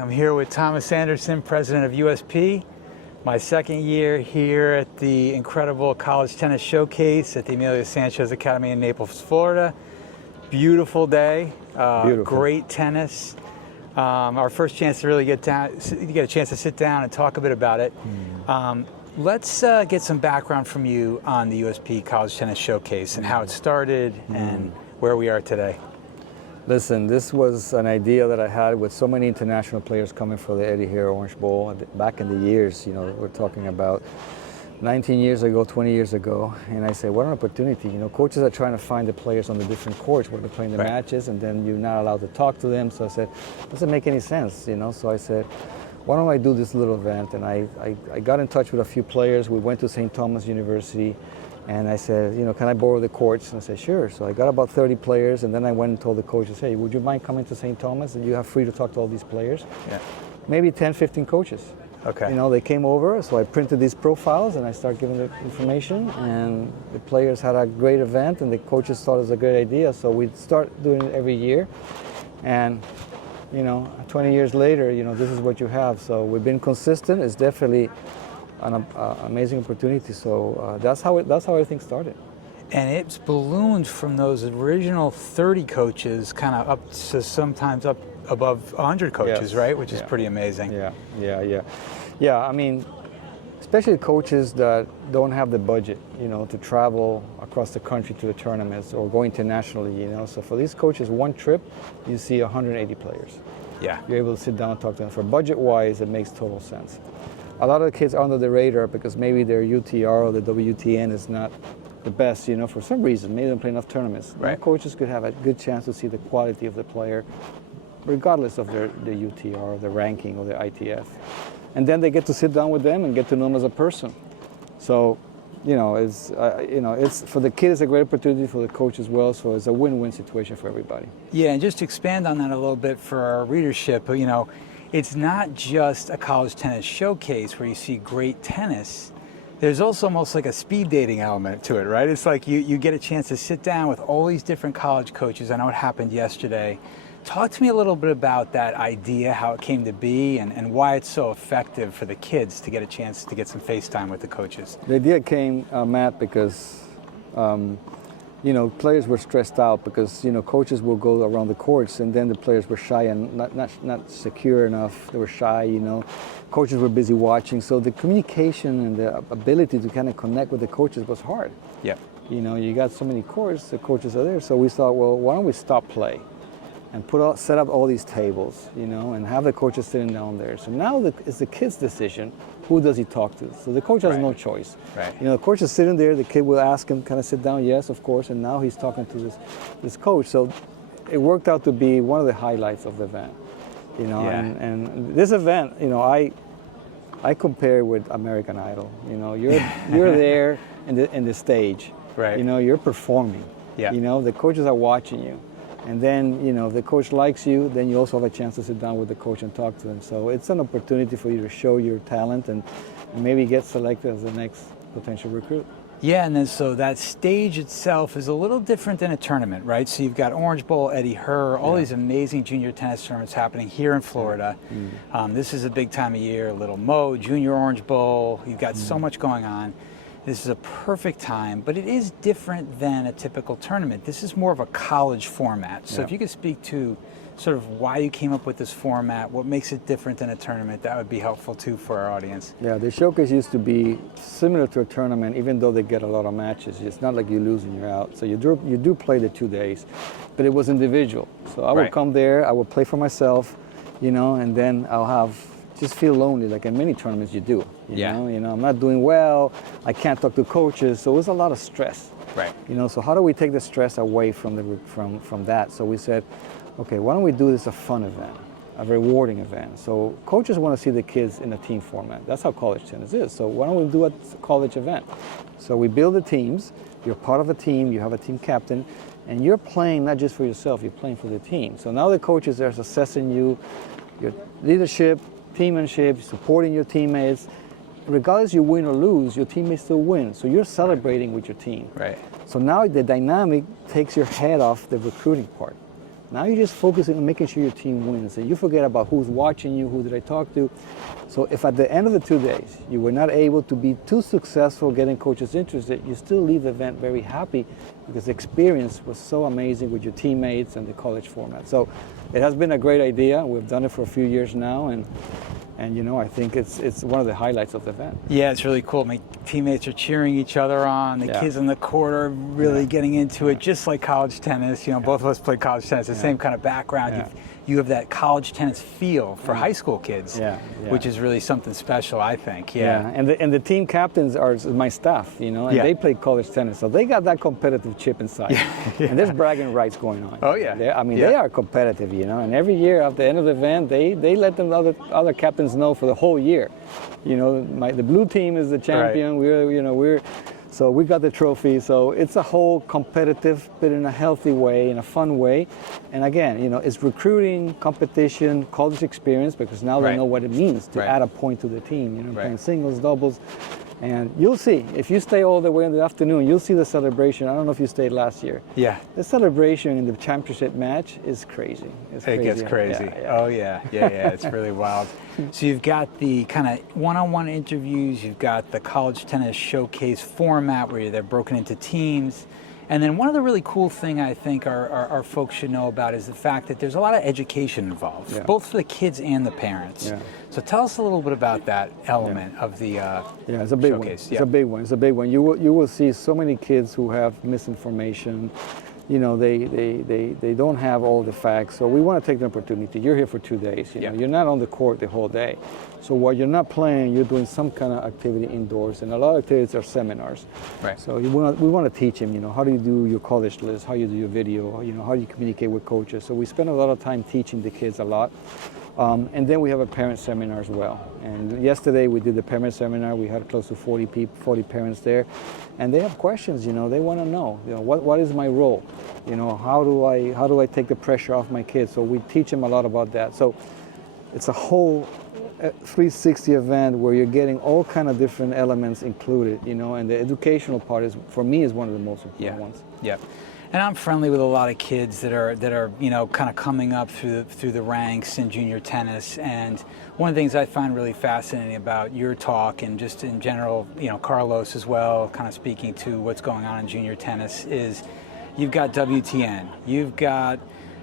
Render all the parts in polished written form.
I'm here with Thomas Anderson, president of USP. My second year here at the incredible College Tennis Showcase at the Emilio Sanchez Academy in Naples, Florida. Beautiful day, great tennis. Our first chance to really get a chance to sit down and talk a bit about it. Let's get some background from you on the USP College Tennis Showcase and how it started and where we are today. Listen, this was an idea that I had with so many international players coming for the Eddie Herrera Orange Bowl back in the years, we're talking about 19 years ago, 20 years ago. And I said, what an opportunity. Coaches are trying to find the players on the different courts where they're playing the matches, and then you're not allowed to talk to them. So I said, doesn't make any sense, So I said, why don't I do this little event? And I got in touch with a few players. We went to St. Thomas University. And I said, can I borrow the courts? And I said, sure. So I got about 30 players, and then I went and told the coaches, hey, would you mind coming to St. Thomas? And you have free to talk to all these players. Yeah. Maybe 10, 15 coaches. Okay. They came over, so I printed these profiles, and I started giving the information, and the players had a great event, and the coaches thought it was a great idea. So we'd start doing it every year. And 20 years later, this is what you have. So we've been consistent. It's definitely an amazing opportunity. So that's how everything started. And it's ballooned from those original 30 coaches kind of up to sometimes up above 100 coaches, yes. Right? Which is pretty amazing. Yeah, I mean, especially coaches that don't have the budget, to travel across the country to the tournaments or go internationally, So for these coaches, one trip, you see 180 players. Yeah. You're able to sit down and talk to them. For budget-wise, it makes total sense. A lot of the kids are under the radar because maybe their UTR or the WTN is not the best, for some reason. Maybe they don't play enough tournaments. Right. Coaches could have a good chance to see the quality of the player, regardless of their UTR, the ranking, or the ITF. And then they get to sit down with them and get to know them as a person. So, it's for the kid, it's a great opportunity for the coach as well. So it's a win-win situation for everybody. Yeah, and just to expand on that a little bit for our readership, it's not just a college tennis showcase where you see great tennis. There's also almost like a speed dating element to it, right? It's like you get a chance to sit down with all these different college coaches. I know it happened yesterday. Talk to me a little bit about that idea, how it came to be, and why it's so effective for the kids to get a chance to get some FaceTime with the coaches. The idea came, Matt, because players were stressed out because, coaches will go around the courts, and then the players were shy and not secure enough. They were shy, Coaches were busy watching. So the communication and the ability to kind of connect with the coaches was hard. Yeah. You got so many courts, the coaches are there. So we thought, well, why don't we stop play and set up all these tables, and have the coaches sitting down there. So now it's the kid's decision. Who does he talk to? So the coach has no choice. Right. The coach is sitting there. The kid will ask him, "Can I sit down?" Yes, of course. And now he's talking to this coach. So it worked out to be one of the highlights of the event. And this event, I compare with American Idol. You're there in the stage. Right. You're performing. Yeah. The coaches are watching you. And then, if the coach likes you, then you also have a chance to sit down with the coach and talk to them. So it's an opportunity for you to show your talent and maybe get selected as the next potential recruit. Yeah, and then so that stage itself is a little different than a tournament, right? So you've got Orange Bowl, Eddie Herrera, all these amazing junior tennis tournaments happening here in Florida. This is a big time of year, Little Mo, Junior Orange Bowl. You've got so much going on. This is a perfect time, but it is different than a typical tournament. This is more of a college format. So if you could speak to sort of why you came up with this format, what makes it different than a tournament, that would be helpful too for our audience. Yeah, the showcase used to be similar to a tournament, even though they get a lot of matches. It's not like you lose and you're out. So you do play the 2 days, but it was individual. So I would come there, I would play for myself, and then I'll just feel lonely, like in many tournaments you do. You know, I'm not doing well, I can't talk to coaches, so it was a lot of stress. Right. So how do we take the stress away from that? So we said, okay, why don't we do this a fun event, a rewarding event? So coaches want to see the kids in a team format. That's how college tennis is. So why don't we do a college event? So we build the teams, you're part of a team, you have a team captain, and you're playing not just for yourself, you're playing for the team. So now the coaches are assessing you, your leadership, teammanship, supporting your teammates. Regardless you win or lose, your teammates still win. So you're celebrating with your team. Right. So now the dynamic takes your head off the recruiting part. Now you're just focusing on making sure your team wins, and you forget about who's watching you, who did I talk to. So if at the end of the 2 days you were not able to be too successful getting coaches interested, you still leave the event very happy because the experience was so amazing with your teammates and the college format. So it has been a great idea. We've done it for a few years now, and you know, I think it's one of the highlights of the event. Yeah, it's really cool. My teammates are cheering each other on. The kids on the court are really getting into it, just like college tennis. You know, both of us played college tennis, the same kind of background. You have that college tennis feel for high school kids, which is really something special, I think. And the team captains are my staff, you know, and they play college tennis, so they got that competitive chip inside. And there's bragging rights going on. Oh yeah. They are competitive, you know, and every year at the end of the event, they let them other captains know for the whole year. You know, the blue team is the champion. So we got the trophy. So it's a whole competitive, but in a healthy way, in a fun way. And again, you know, it's recruiting, competition, college experience, because now they know what it means to add a point to the team. You know, playing singles, doubles. And you'll see, if you stay all the way in the afternoon, you'll see the celebration. I don't know if you stayed last year. Yeah. The celebration in the championship match is crazy. It gets crazy. Oh yeah. It's really wild. So you've got the kind of one-on-one interviews, you've got the college tennis showcase format where they're broken into teams. And then one of the really cool thing I think our folks should know about is the fact that there's a lot of education involved, both for the kids and the parents. So tell us a little bit about that element of the it's a big showcase. One. It's a big one. It's a big one. You will see so many kids who have misinformation. You know, they don't have all the facts. So we want to take the opportunity. You're here for 2 days. You know, you're not on the court the whole day. So while you're not playing, you're doing some kind of activity indoors, and a lot of activities are seminars. So we want to teach them, you know, how do you do your college list, how you do your video, you know, how do you communicate with coaches. So we spend a lot of time teaching the kids a lot. And then we have a parent seminar as well. And yesterday we did the parent seminar. We had close to 40 parents there, and they have questions. You know, they want to know. You know, what is my role? You know, how do I take the pressure off my kids? So we teach them a lot about that. So it's a whole 360 event where you're getting all kind of different elements included. You know, and the educational part is, for me, is one of the most important ones. And I'm friendly with a lot of kids that are you know, kind of coming up through the ranks in junior tennis. And one of the things I find really fascinating about your talk, and just in general, you know, Carlos as well, kind of speaking to what's going on in junior tennis, is you've got WTN, you've got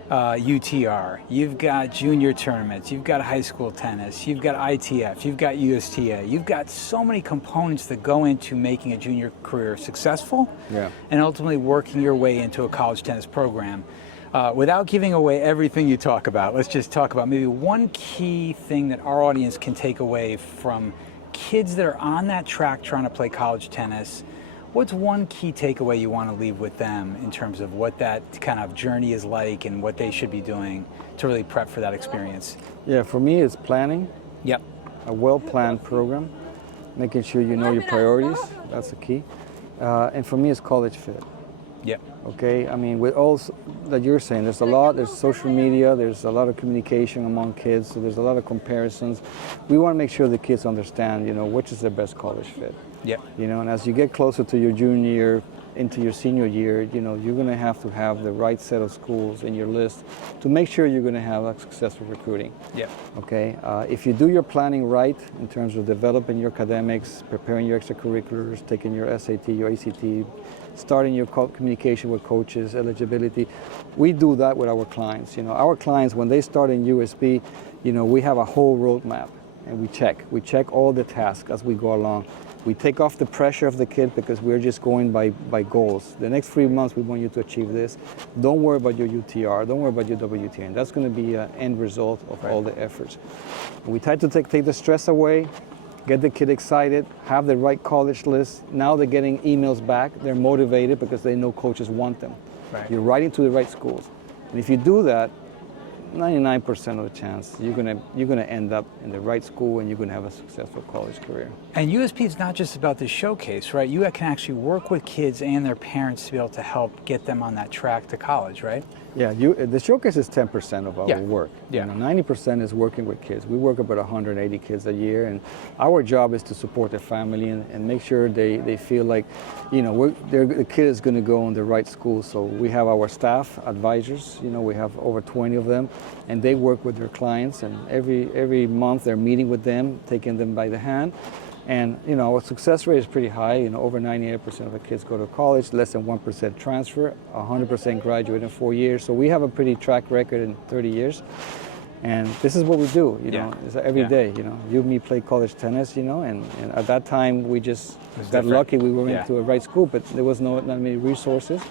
UTR, you've got junior tournaments, you've got high school tennis, you've got ITF, you've got USTA, you've got so many components that go into making a junior career successful and ultimately working your way into a college tennis program. Without giving away everything you talk about, let's just talk about maybe one key thing that our audience can take away from kids that are on that track trying to play college tennis. What's one key takeaway you want to leave with them in terms of what that kind of journey is like and what they should be doing to really prep for that experience? Yeah, for me it's planning. A well-planned program, making sure you know your priorities, that's the key. And for me it's college fit. Okay, I mean, with all that you're saying, there's social media, there's a lot of communication among kids, so there's a lot of comparisons. We want to make sure the kids understand, you know, which is their best college fit. You know, and as you get closer to your junior year, into your senior year, you know, you're going to have the right set of schools in your list to make sure you're going to have a successful recruiting. Okay, if you do your planning right in terms of developing your academics, preparing your extracurriculars, taking your SAT, your ACT, starting your communication with coaches, eligibility, we do that with our clients. You know, our clients, when they start in USP, you know, we have a whole roadmap, and we check all the tasks as we go along. We take off the pressure of the kid because we're just going by goals. The next 3 months, we want you to achieve this. Don't worry about your UTR. Don't worry about your WTN. That's going to be an end result of all the efforts. And we try to take the stress away, get the kid excited, have the right college list. Now they're getting emails back. They're motivated because they know coaches want them. You're writing to the right schools. And if you do that, 99% of the chance you're gonna end up in the right school and you're gonna have a successful college career. And USP is not just about the showcase, right? You can actually work with kids and their parents to be able to help get them on that track to college, right? Yeah, the showcase is 10% of our work. Yeah. 90% is working with kids. We work about 180 kids a year, and our job is to support their family and make sure they feel like, the kid is going to go in the right school. So we have our staff advisors. We have over 20 of them, and they work with their clients. And every month they're meeting with them, taking them by the hand. And our success rate is pretty high. Over 98% of the kids go to college, less than 1% transfer, 100% graduate in 4 years. So we have a pretty track record in 30 years. And this is what we do, It's every day, You and me play college tennis, and at that time we just got lucky we were into a right school, but there was not many resources.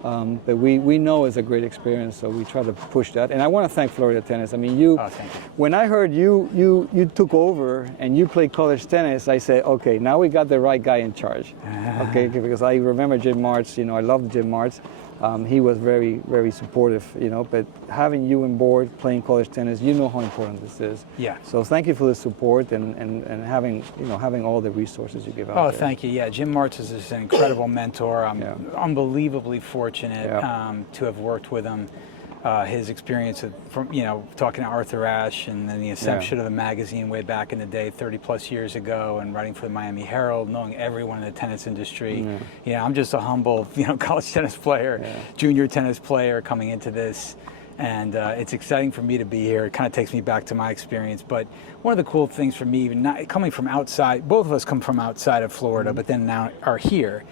But we know it's a great experience, so we try to push that. And I want to thank Florida Tennis. I mean, thank you. When I heard you took over and you played college tennis, I said, okay, now we got the right guy in charge. Okay, because I remember Jim Martz. I loved Jim Martz. He was very, very supportive. But having you on board playing college tennis, how important this is. Yeah. So thank you for the support and having having all the resources you give out. Oh, thank you. Yeah, Jim Martz is just an incredible mentor. I'm unbelievably fortunate to have worked with him. His experience from talking to Arthur Ashe and then the inception of the magazine way back in the day, 30 plus years ago, and writing for the Miami Herald, knowing everyone in the tennis industry. I'm just a humble college tennis player, junior tennis player coming into this. And it's exciting for me to be here. It kind of takes me back to my experience. But one of the cool things for me, even not coming from outside, both of us come from outside of Florida, but then now are here,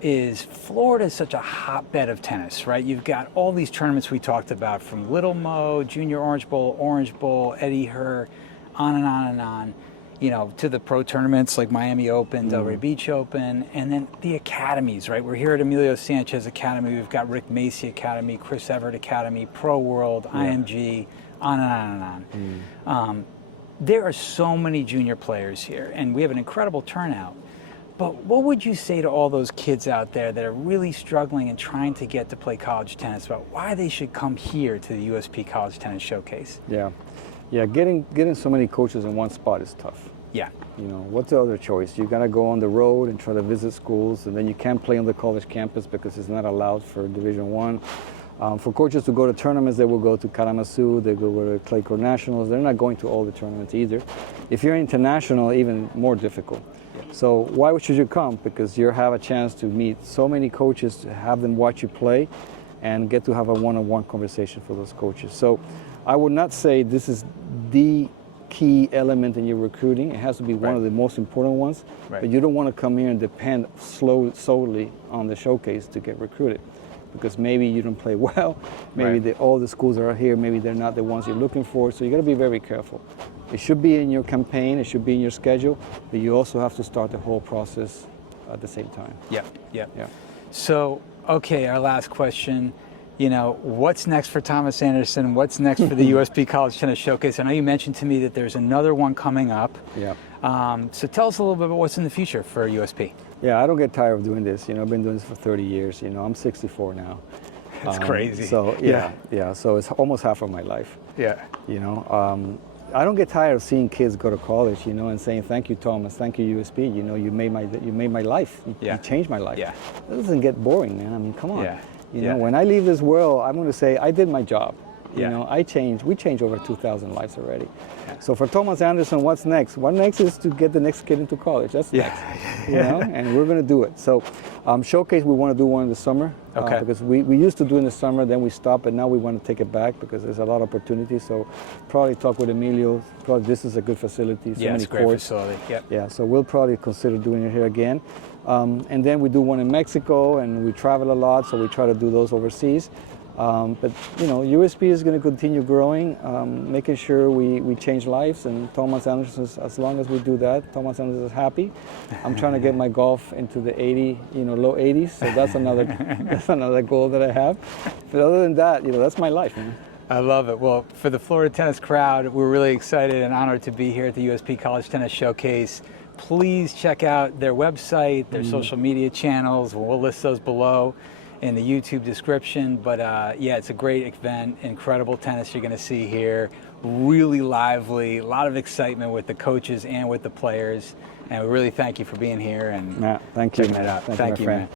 is Florida is such a hotbed of tennis, right? You've got all these tournaments we talked about, from Little Mo, Junior Orange Bowl, Eddie Herr, on and on and on, to the pro tournaments like Miami Open, Delray Beach Open, and then the academies, right? We're here at Emilio Sanchez Academy. We've got Rick Macy Academy, Chris Everett Academy, Pro World, IMG, on and on and on. There are so many junior players here, and we have an incredible turnout. But what would you say to all those kids out there that are really struggling and trying to get to play college tennis about why they should come here to the USP College Tennis Showcase? Yeah, getting so many coaches in one spot is tough. Yeah. What's the other choice? You gotta go on the road and try to visit schools, and then you can't play on the college campus because it's not allowed for Division I. For coaches to go to tournaments, they will go to Kalamazoo, they go to Clay Court Nationals. They're not going to all the tournaments either. If you're international, even more difficult. So why should you come? Because you have a chance to meet so many coaches, to have them watch you play, and get to have a one-on-one conversation for those coaches. So I would not say this is the key element in your recruiting. It has to be one of the most important ones. But you don't want to come here and depend solely on the showcase to get recruited, because maybe you don't play well, maybe all the schools that are here, maybe they're not the ones you're looking for. So you got to be very careful. It should be in your campaign, it should be in your schedule, but you also have to start the whole process at the same time. Yeah. So, okay, our last question. What's next for Thomas Anderson? What's next for the USP College Tennis Showcase? I know you mentioned to me that there's another one coming up. Yeah. So tell us a little bit about what's in the future for USP. Yeah, I don't get tired of doing this. I've been doing this for 30 years. I'm 64 now. It's crazy. So so it's almost half of my life. Yeah. I don't get tired of seeing kids go to college, and saying thank you, Thomas, thank you, USP. You made my life. You changed my life. Yeah. It doesn't get boring, man. I mean, come on. Yeah. When I leave this world, I'm going to say I did my job. Yeah. We changed over 2,000 lives already. Yeah. So for Thomas Anderson, what's next? What next is to get the next kid into college. That's next. And we're going to do it. So showcase, we want to do one in the summer. Okay. Because we used to do in the summer, then we stopped, but now we want to take it back because there's a lot of opportunities. So probably talk with Emilio. Probably this is a good facility. So it's a great facility. Yep. Yeah, so we'll probably consider doing it here again. And then we do one in Mexico, and we travel a lot, so we try to do those overseas. But USP is going to continue growing, making sure we change lives. And Thomas Anderson, as long as we do that, Thomas Anderson is happy. I'm trying to get my golf into the low 80s. So that's another goal that I have. But other than that, that's my life, man. I love it. Well, for the Florida tennis crowd, we're really excited and honored to be here at the USP College Tennis Showcase. Please check out their website, their social media channels. We'll list those below in the YouTube description. But it's a great event, incredible tennis you're going to see here. Really lively, a lot of excitement with the coaches and with the players. And we really thank you for being here and thank you. checking it out. Thank you, man.